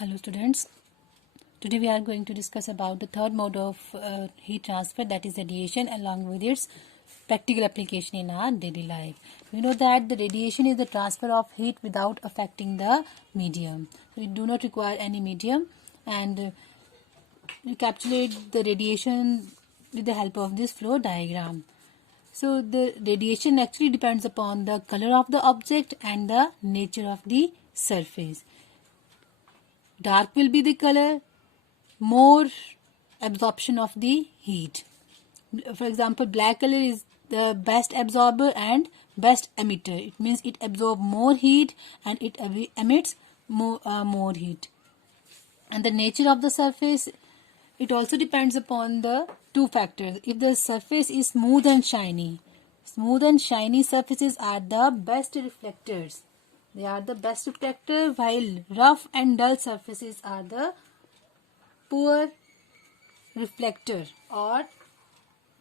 Hello students, today we are going to discuss about the third mode of heat transfer, that is radiation, along with its practical application in our daily life. We know that the radiation is the transfer of heat without affecting the medium. We do not require any medium, and we calculate the radiation with the help of this flow diagram. So the radiation actually depends upon the color of the object and the nature of the surface. Dark will be the color, more absorption of the heat. For example, black color is the best absorber and best emitter. It means it absorbs more heat and it emits more heat. And the nature of the surface, it also depends upon the two factors. If the surface is smooth and shiny surfaces are the best reflectors. They are the best reflector, while rough and dull surfaces are the poor reflector, or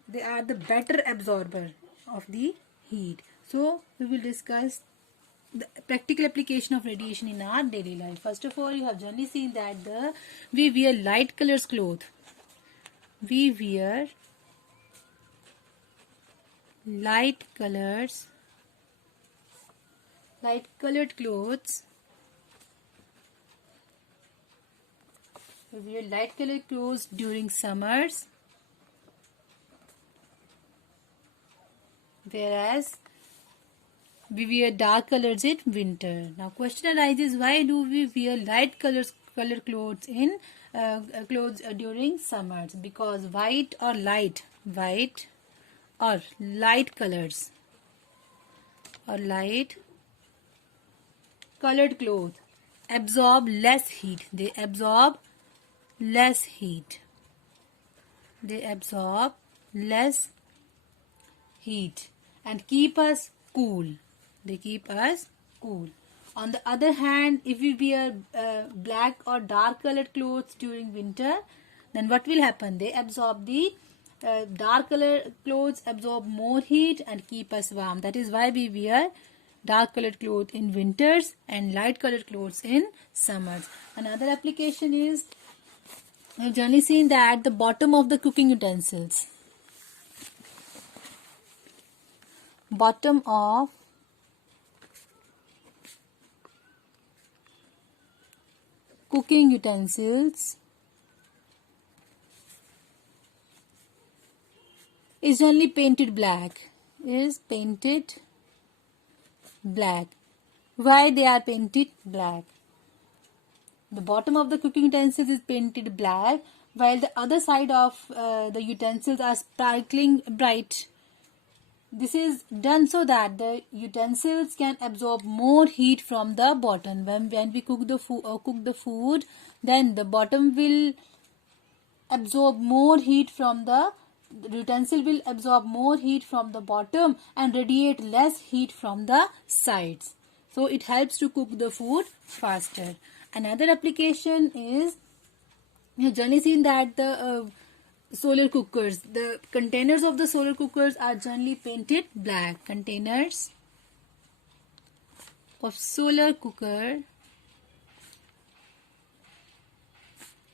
they are the better absorber of the heat. So we will discuss the practical application of radiation in our daily life. First of all, you have generally seen that we wear light colors cloth. We wear light colored clothes. We wear light colored clothes during summers, whereas we wear dark colors in winter. Now question arises, why do we wear light color clothes in during summers? Because white or light colors or light colored clothes absorb less heat. They absorb less heat and keep us cool. They keep us cool. On the other hand, if we wear black or dark colored clothes during winter, then what will happen? They absorb the dark colored clothes absorb more heat and keep us warm. That is why we wear dark colored clothes in winters and light colored clothes in summers. Another application is, I've generally seen that the bottom of the cooking utensils, is generally painted black. Why they are painted black? The bottom of the cooking utensils is painted black, while the other side of the utensils are sparkling bright. This is done so that the utensils can absorb more heat from the bottom. When we cook the food, then the bottom will absorb more heat from the utensil will absorb more heat from the bottom and radiate less heat from the sides. So it helps to cook the food faster. Another application is, you have generally seen that the solar cookers, the containers of the solar cookers are generally painted black. Containers of solar cooker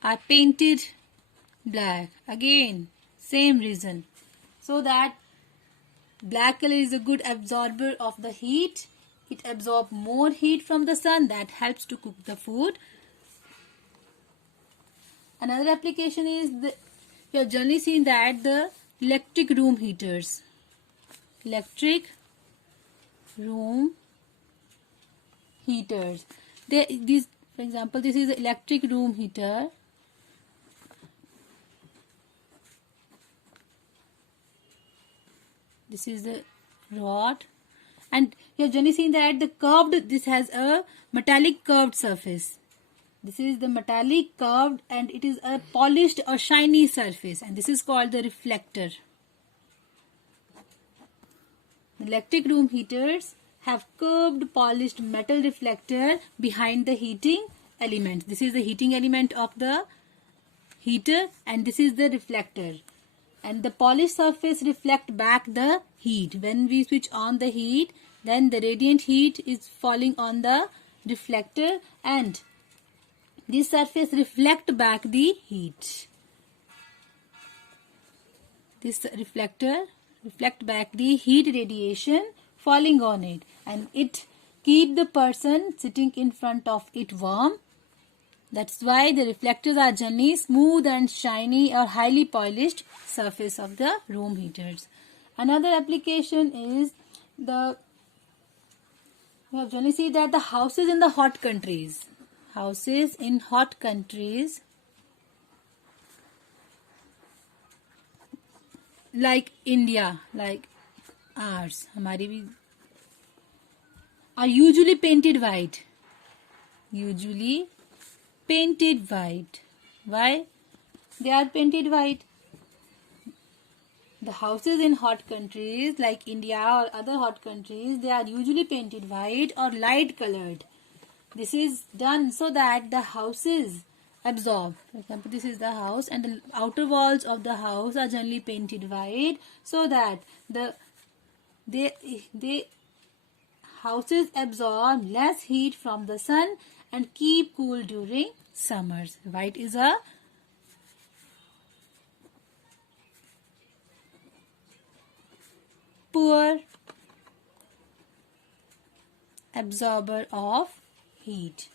are painted black. Again, same reason. So that black color is a good absorber of the heat. It absorbs more heat from the sun, that helps to cook the food. Another application is, you have generally seen that the electric room heaters. These, for example, this is the electric room heater. This is the rod, and you have generally seen that this has a metallic curved surface. This is the metallic curved, and it is a polished or shiny surface, and this is called the reflector. The electric room heaters have curved polished metal reflector behind the heating element. This is the heating element of the heater, and this is the reflector. And the polished surface reflect back the heat. When we switch on the heat, then the radiant heat is falling on the reflector, and This surface reflect back the heat. This reflector reflect back the heat radiation falling on it, and it keep the person sitting in front of it warm. That's why the reflectors are generally smooth and shiny or highly polished surface of the room heaters. Another application is we have generally seen that the houses in the hot countries, like India, like ours, हमारी भी, are usually painted white. Why they are painted white? The houses in hot countries like India or other hot countries, they are usually painted white or light colored. This is done so that the houses absorb. For example, this is the house and the outer walls of the house are generally painted white so that the houses absorb less heat from the sun and keep cool during summers. White is a poor absorber of heat,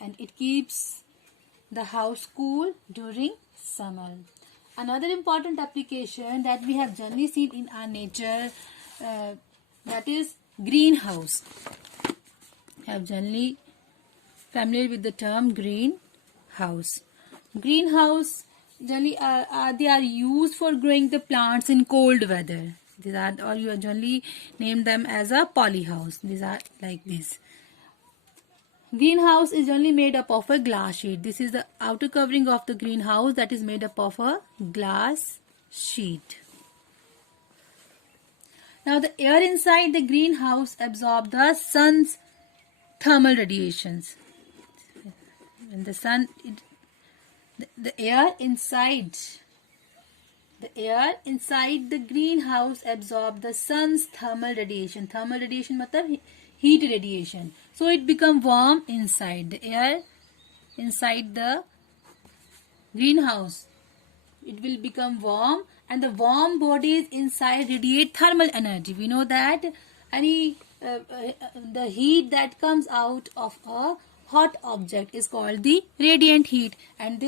and it keeps the house cool during summer. Another important application that we have generally seen in our nature, that is greenhouse. I have generally familiar with the term greenhouse. Greenhouse generally they are used for growing the plants in cold weather. These are, or you generally name them as a polyhouse. These are like this. Greenhouse is generally made up of a glass sheet. This is the outer covering of the greenhouse that is made up of a glass sheet. Now the air inside the greenhouse absorbs the sun's thermal radiations. When the sun, the air inside the greenhouse absorbs the sun's thermal radiation. Thermal radiation matlab heat radiation. So it becomes warm inside. The air inside the greenhouse, it will become warm, and the warm bodies inside radiate thermal energy. We know that the heat that comes out of a hot object is called the radiant heat, and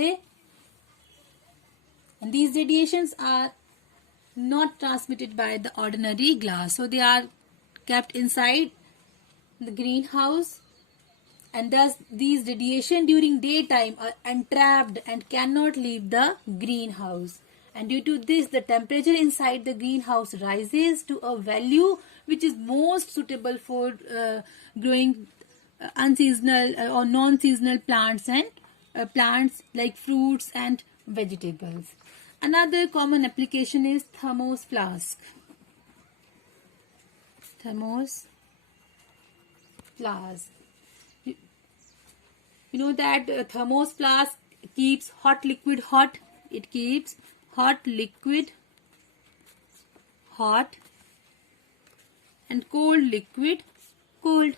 these radiations are not transmitted by the ordinary glass. So they are kept inside the greenhouse, and thus these radiation during daytime are entrapped and cannot leave the greenhouse. And due to this, the temperature inside the greenhouse rises to a value which is most suitable for growing unseasonal or non-seasonal plants and plants like fruits and vegetables. Another common application is thermos flask. Thermos flask. You know that thermos flask keeps hot liquid hot. It keeps hot liquid hot and cold liquid cold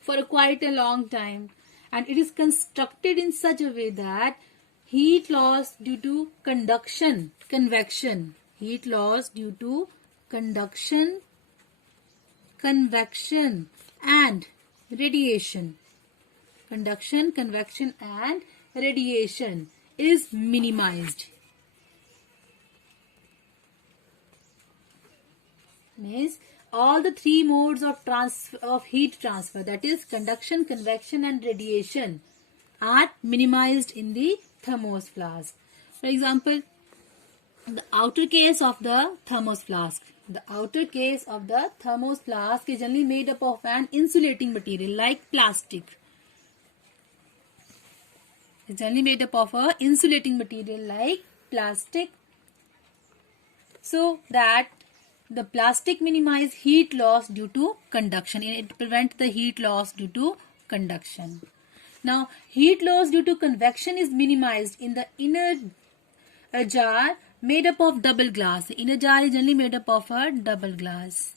for quite a long time, and it is constructed in such a way that heat loss due to convection, heat loss due to convection and radiation, conduction, convection and radiation is minimized. Means all the three modes of heat transfer, that is conduction, convection and radiation, are minimized in the thermos flask. For example, the outer case of the thermos flask. The outer case of the thermos flask is generally made up of an insulating material like plastic. It's generally made up of an insulating material like plastic, so that the plastic minimize heat loss due to conduction. It prevents the heat loss due to conduction. Now, heat loss due to convection is minimized in the inner jar made up of double glass. The inner jar is generally made up of a double glass.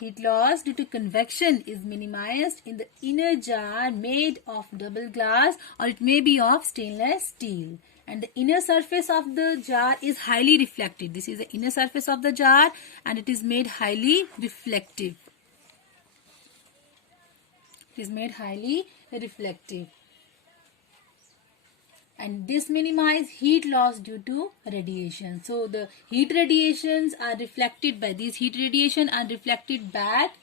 Heat loss due to convection is minimized in the inner jar made of double glass, or it may be of stainless steel. And the inner surface of the jar is highly reflective. This is the inner surface of the jar and it is made highly reflective. It is made highly reflective. And this minimize heat loss due to radiation. So the heat radiations are reflected by these heat radiation are reflected back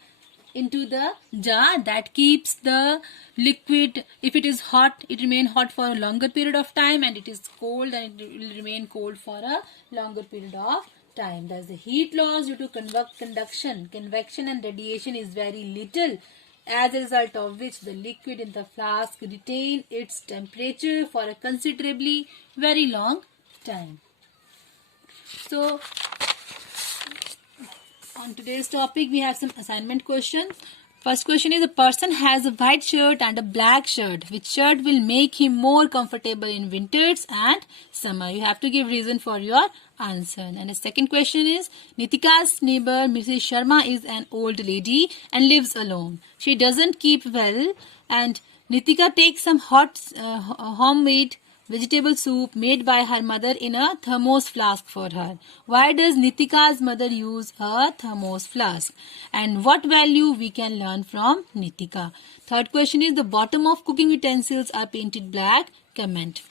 into the jar. That keeps the liquid, if it is hot, it remain hot for a longer period of time, and it is cold and it will remain cold for a longer period of time. Thus the heat loss due to convection and radiation is very little, as a result of which the liquid in the flask retain its temperature for a considerably very long time. So on today's topic we have some assignment questions. First question is, a person has a white shirt and a black shirt. Which shirt will make him more comfortable in winters and summer? You have to give reason for your answer. And the second question is, Nitika's neighbor Mrs. Sharma is an old lady and lives alone. She doesn't keep well, and Nitika takes some hot homemade vegetable soup made by her mother in a thermos flask for her. Why does Nitika's mother use a thermos flask? And what value we can learn from Nitika? Third question is, the bottom of cooking utensils are painted black. Comment.